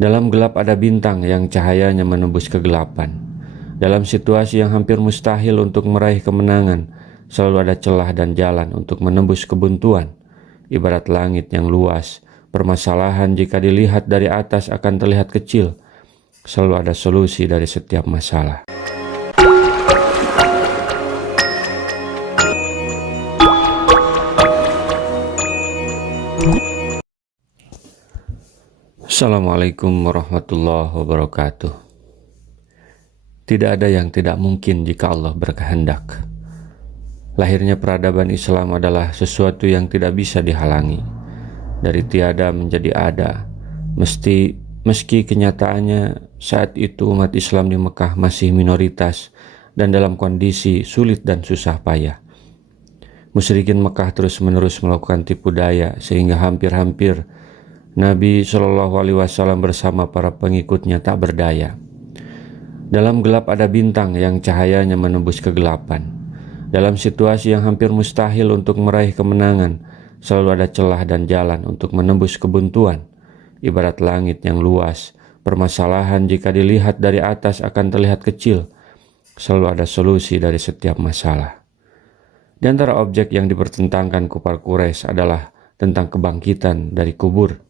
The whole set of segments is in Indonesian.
Dalam gelap ada bintang yang cahayanya menembus kegelapan. Dalam situasi yang hampir mustahil untuk meraih kemenangan, selalu ada celah dan jalan untuk menembus kebuntuan. Ibarat langit yang luas, permasalahan jika dilihat dari atas akan terlihat kecil. Selalu ada solusi dari setiap masalah. Assalamualaikum warahmatullahi wabarakatuh. Tidak ada yang tidak mungkin jika Allah berkehendak. Lahirnya peradaban Islam adalah sesuatu yang tidak bisa dihalangi. Dari tiada menjadi ada. Meski kenyataannya saat itu umat Islam di Mekah masih minoritas dan dalam kondisi sulit dan susah payah. Musyrikin Mekah terus-menerus melakukan tipu daya sehingga hampir-hampir Nabi SAW bersama para pengikutnya tak berdaya. Dalam gelap ada bintang yang cahayanya menembus kegelapan. Dalam situasi yang hampir mustahil untuk meraih kemenangan, selalu ada celah dan jalan untuk menembus kebuntuan. Ibarat langit yang luas, permasalahan jika dilihat dari atas akan terlihat kecil. Selalu ada solusi dari setiap masalah. Di antara objek yang dipertentangkan kufar Quraisy adalah tentang kebangkitan dari kubur.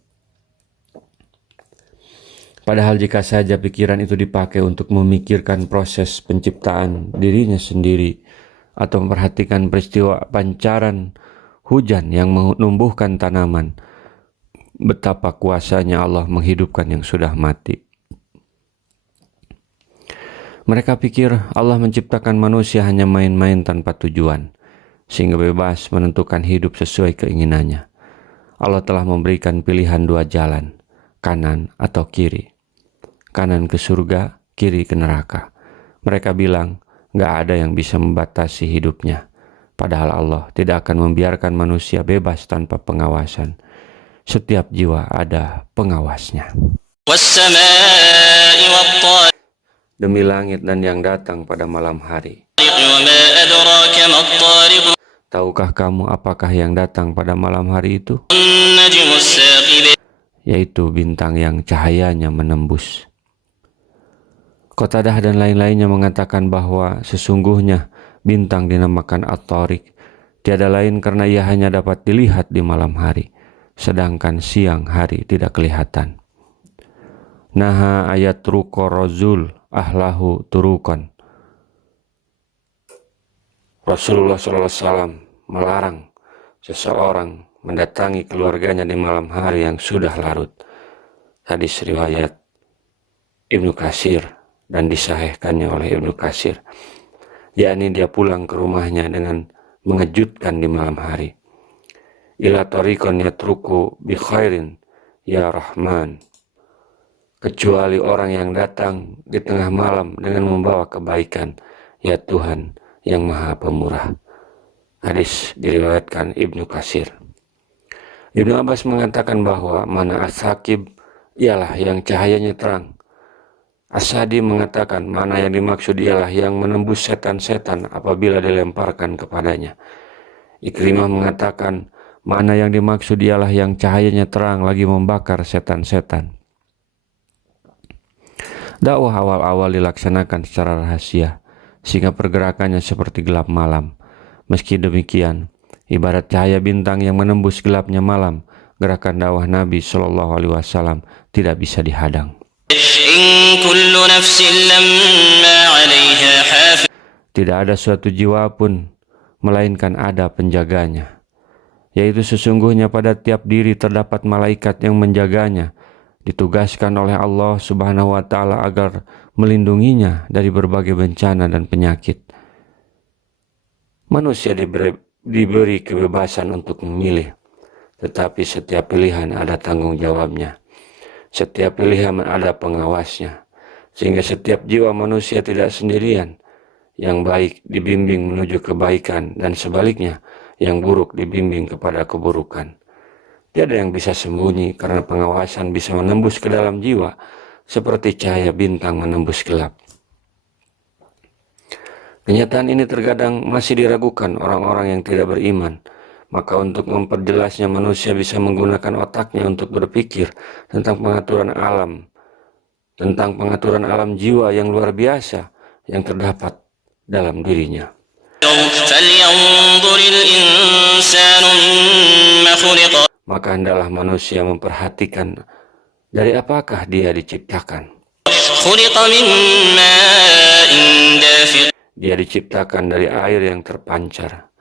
Padahal jika saja pikiran itu dipakai untuk memikirkan proses penciptaan dirinya sendiri atau memperhatikan peristiwa pancaran hujan yang menumbuhkan tanaman, betapa kuasanya Allah menghidupkan yang sudah mati. Mereka pikir Allah menciptakan manusia hanya main-main tanpa tujuan, sehingga bebas menentukan hidup sesuai keinginannya. Allah telah memberikan pilihan dua jalan, kanan atau kiri. Kanan ke surga, kiri ke neraka. Mereka bilang, gak ada yang bisa membatasi hidupnya. Padahal Allah tidak akan membiarkan manusia bebas tanpa pengawasan. Setiap jiwa ada pengawasnya. Demi langit dan yang datang pada malam hari. Tahukah kamu apakah yang datang pada malam hari itu? Yaitu bintang yang cahayanya menembus. Qatadah dan lain-lainnya mengatakan bahwa sesungguhnya bintang dinamakan At-Tariq tiada lain karena ia hanya dapat dilihat di malam hari, sedangkan siang hari tidak kelihatan. Naha ayat ruko rozul ahlahu turukon. Rasulullah SAW melarang seseorang mendatangi keluarganya di malam hari yang sudah larut. Hadis riwayat Ibnu Katsir dan disahihkannya oleh Ibnu Katsir, yakni dia pulang ke rumahnya dengan mengejutkan di malam hari. Ila tariqan yatruku bi khairin ya Rahman, kecuali orang yang datang di tengah malam dengan membawa kebaikan, ya Tuhan yang Maha Pemurah. Hadis diriwayatkan Ibnu Katsir. Ibnu Abbas mengatakan bahwa mana as-sakib ialah yang cahayanya terang. As-Sadi mengatakan mana yang dimaksud ialah yang menembus setan-setan apabila dilemparkan kepadanya. Ikrimah mengatakan mana yang dimaksud ialah yang cahayanya terang lagi membakar setan-setan. Dakwah awal-awal dilaksanakan secara rahasia sehingga pergerakannya seperti gelap malam. Meski demikian, ibarat cahaya bintang yang menembus gelapnya malam, gerakan dakwah Nabi SAW tidak bisa dihadang. Tidak ada suatu jiwa pun melainkan ada penjaganya, yaitu sesungguhnya pada tiap diri terdapat malaikat yang menjaganya, ditugaskan oleh Allah Subhanahu wa Ta'ala agar melindunginya dari berbagai bencana dan penyakit. Manusia diberi kebebasan untuk memilih, tetapi setiap pilihan ada tanggung jawabnya. Setiap pilihan ada pengawasnya, sehingga setiap jiwa manusia tidak sendirian. Yang baik dibimbing menuju kebaikan dan sebaliknya, yang buruk dibimbing kepada keburukan. Tiada yang bisa sembunyi karena pengawasan bisa menembus ke dalam jiwa seperti cahaya bintang menembus gelap. Kenyataan ini terkadang masih diragukan orang-orang yang tidak beriman. Maka untuk memperjelasnya manusia bisa menggunakan otaknya untuk berpikir tentang pengaturan alam tentang pengaturan alam jiwa yang luar biasa yang terdapat dalam dirinya. Maka hendaklah manusia memperhatikan dari apakah dia diciptakan. Dia diciptakan dari air yang terpancar,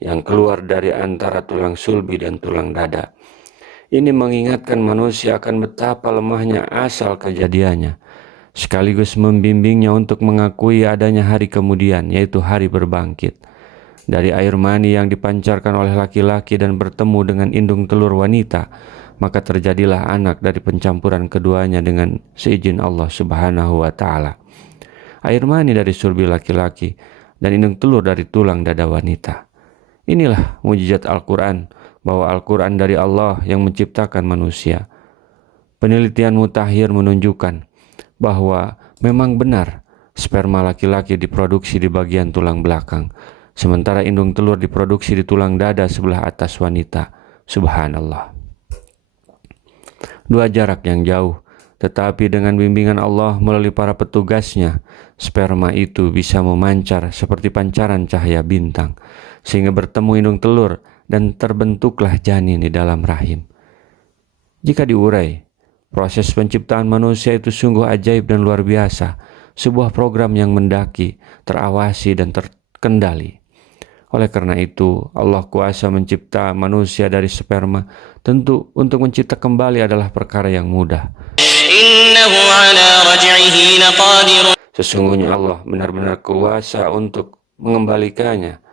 yang keluar dari antara tulang sulbi dan tulang dada. Ini mengingatkan manusia akan betapa lemahnya asal kejadiannya, sekaligus membimbingnya untuk mengakui adanya hari kemudian, yaitu hari berbangkit. Dari air mani yang dipancarkan oleh laki-laki dan bertemu dengan indung telur wanita, maka terjadilah anak dari pencampuran keduanya dengan seizin Allah Subhanahu wa Ta'ala. Air mani dari sulbi laki-laki dan indung telur dari tulang dada wanita. Inilah mujizat Al-Quran, bahwa Al-Quran dari Allah yang menciptakan manusia. Penelitian mutakhir menunjukkan bahwa memang benar sperma laki-laki diproduksi di bagian tulang belakang, sementara indung telur diproduksi di tulang dada sebelah atas wanita. Subhanallah. Dua jarak yang jauh, tetapi dengan bimbingan Allah melalui para petugasnya, sperma itu bisa memancar seperti pancaran cahaya bintang, sehingga bertemu indung telur dan terbentuklah janin di dalam rahim. Jika diurai, proses penciptaan manusia itu sungguh ajaib dan luar biasa, sebuah program yang mendaki, terawasi dan terkendali. Oleh karena itu, Allah kuasa mencipta manusia dari sperma. Tentu untuk mencipta kembali adalah perkara yang mudah. Sesungguhnya Allah benar-benar kuasa untuk mengembalikannya.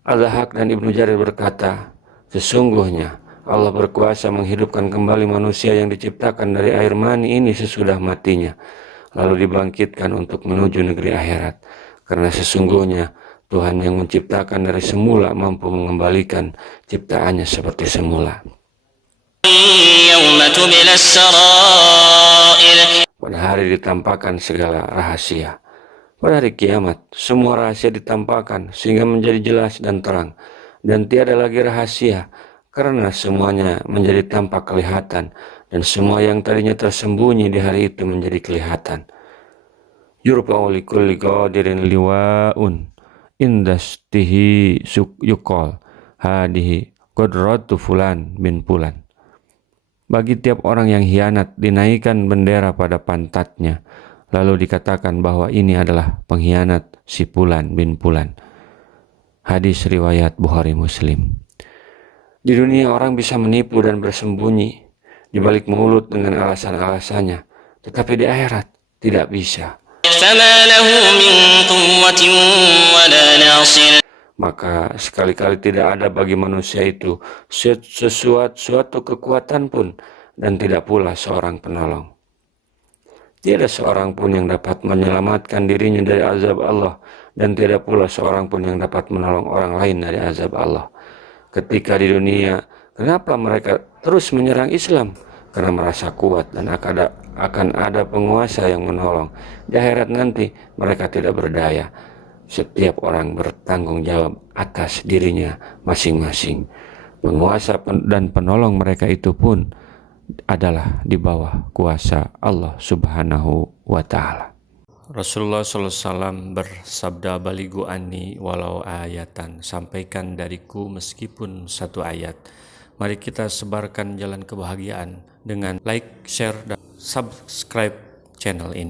Al-Haq dan Ibnu Jarir berkata, sesungguhnya Allah berkuasa menghidupkan kembali manusia yang diciptakan dari air mani ini sesudah matinya, lalu dibangkitkan untuk menuju negeri akhirat. Karena sesungguhnya Tuhan yang menciptakan dari semula mampu mengembalikan ciptaannya seperti semula. Pada hari ditampakkan segala rahasia. Pada hari kiamat, semua rahasia ditampakkan sehingga menjadi jelas dan terang, dan tiada lagi rahasia karena semuanya menjadi tampak kelihatan, dan semua yang tadinya tersembunyi di hari itu menjadi kelihatan. Yurfa'u likulli qadirin liwa'un indastihi yuqal hadihi qadratu fulan bin fulan. Bagi tiap orang yang hianat dinaikkan bendera pada pantatnya, lalu dikatakan bahwa ini adalah pengkhianat si Fulan bin Fulan. Hadis riwayat Bukhari Muslim. Di dunia orang bisa menipu dan bersembunyi di balik mulut dengan alasan-alasannya, tetapi di akhirat tidak bisa. Maka sekali-kali tidak ada bagi manusia itu suatu kekuatan pun, dan tidak pula seorang penolong. Tiada seorang pun yang dapat menyelamatkan dirinya dari azab Allah, dan tidak pula seorang pun yang dapat menolong orang lain dari azab Allah. Ketika di dunia, kenapa mereka terus menyerang Islam? Karena merasa kuat dan akan ada penguasa yang menolong. Di akhirat nanti mereka tidak berdaya. Setiap orang bertanggung jawab atas dirinya masing-masing. Penguasa dan penolong mereka itu pun adalah di bawah kuasa Allah Subhanahu wa Ta'ala. Rasulullah SAW bersabda, baligu anni walau ayatan, sampaikan dariku meskipun satu ayat. Mari kita sebarkan jalan kebahagiaan dengan like, share, dan subscribe channel ini.